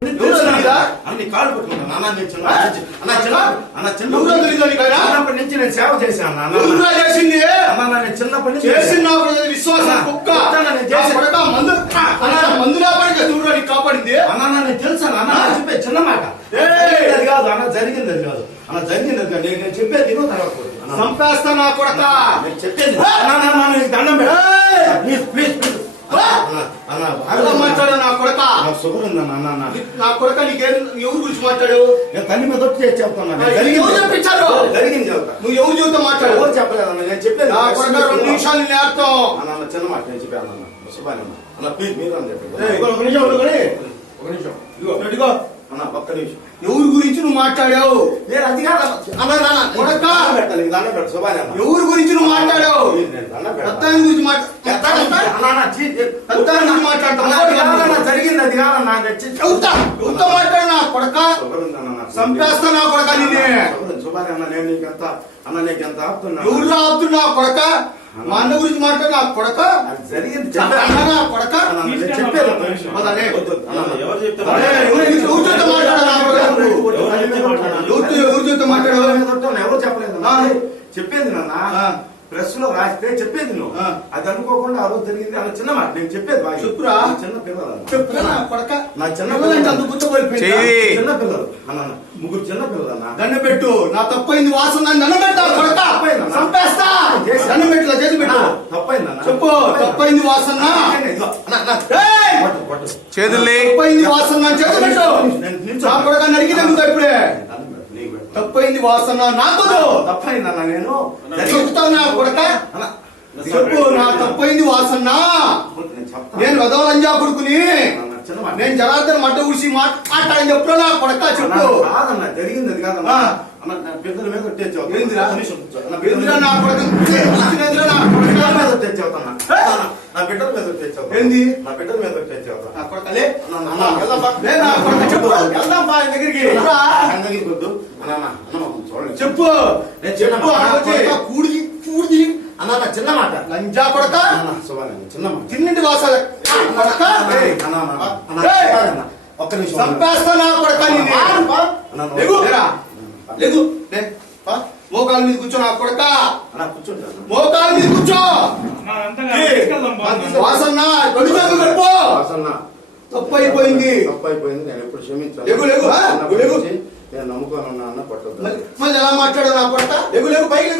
అన్ని కాళ్ళు పట్టుకుంటాను అన్న చిన్నప్పటి నుంచి నేను సేవ చేశాను చేసింది అన్న చిన్నప్పటి నుంచి చేసిన విశ్వాసం కుక్క మందు లేకపోతే చూడు నీకు కాపాడింది అన్న నేను తెలుసాను అన్న చెప్పే చిన్న మాట అది కాదు అన్న జరిగింది అది కాదు అన్న జరిగింది అది కాదు నేను చెప్పేది తినో తర్వాత సంపేస్తా నా కొడక నేను చెప్పేది దండం ప్లీజ్ ప్లీజ్ ప్లీజ్ మాట్లాడు నా కొడక షుగర్ ఉందన్న అన్న నా కొడక నీకేం ఎవరి గురించి మాట్లాడు నేను తల్లి మీద చెప్తాను జరిగింది చెప్తా నువ్వు ఎవరు చెబుతా మాట్లాడు ఎవరు చెప్పలేదన్న నేను చెప్పేది నా కొడక 2 నిమిషాలు నేర్తాం అన్న చిన్న మాట నేను చెప్పాను అన్న శుభాన్ అన్న ప్లీజ్ మీరు అని చెప్పి ఒక నిమిషం ఇదిగో అన్న ఒక్క నిమిషం ఎవరి గురించి నువ్వు మాట్లాడావు నేను అది కాదు కొడక దండ పెట్టు శుభాన్ ఎవరి గురించి నువ్వు మాట్లాడావు రత్తాన్ని గురించి మాట్లాడతావు జరిగింది అది కాదన్నా చెబుతా మాట్లాడు నా కొడక సంపేస్తా నా కొడక నిన్నే శుభాన్ అన్న నేను నీకెంత అన్న నీకెంత ఆపుతున్నా ఎవరు ఆపుతున్నా కొడక మా అన్న గురించి మాట్లాడు నా కొడక జరిగింది నా కొడక చెప్పేది ఎవరితో మాట్లాడావు ఎవరు చెప్పలేదు చెప్పేది నాన్న ప్రెస్ లో రాస్తే చెప్పేది నువ్వు అది అనుకోకుండా ఆ రోజు జరిగింది అలా చిన్న మాట నేను చెప్పేది బాగా చెప్పురా చిన్న పిల్లలు చెప్పురా నా కొడక నా చిన్న పిల్లలు అంత గుర్తుపోయి చిన్న పిల్లలు అన్న ముగ్గురు చిన్న పిల్లలు అన్న దండ పెట్టు నా తప్పైంది వాసన నన్ను పెట్టా కొడక సంపేస్తా దండ పెట్టు చేసి పెట్టు తప్పైందన్న చెప్పు తప్పైంది వాసన చేతుల్ని తప్పైంది వాసన చేసి పెట్టు నా కొడక నరికితే నువ్వు ఇప్పుడే తప్పైంది వాసన నాకు తప్పైందన్న నేను చెప్తావు నా కొడక చెప్పు నా తప్పైంది వాసన నేను వదవలంజా కొడుకుని నేను జనార్దన్ మడ్డ ఊసి మాట్లాడని చెప్పురా నా కొడక చెప్పు కాదన్న జరిగింది అది కాదన్నా బిడ్డల మీద నా కొడక నా బిడ్డల మీద తెచ్చావు ఏంది నా బిడ్డల మీద తెచ్చావు నా కొడకలే దగ్గరికి వద్దు చూడండి చెప్పు నేను చెప్పు కూడి అన్న నా చిన్న మాట లంజా కొడక చిన్న మాట తిన్నింటి వాసాల కొడక ఒక్క నిమిషం సంపేస్తా నా కొడక లేదు మోకాల మీద కూర్చో నా కొడక మోకాల మీద కూర్చో వాసన్న తప్పైపోయింది నేను ఎప్పుడు క్షమించాను నేను నమ్ముకోను అన్న పట్టదు మళ్ళీ ఎలా మాట్లాడు నా కొడక లేగు పైకి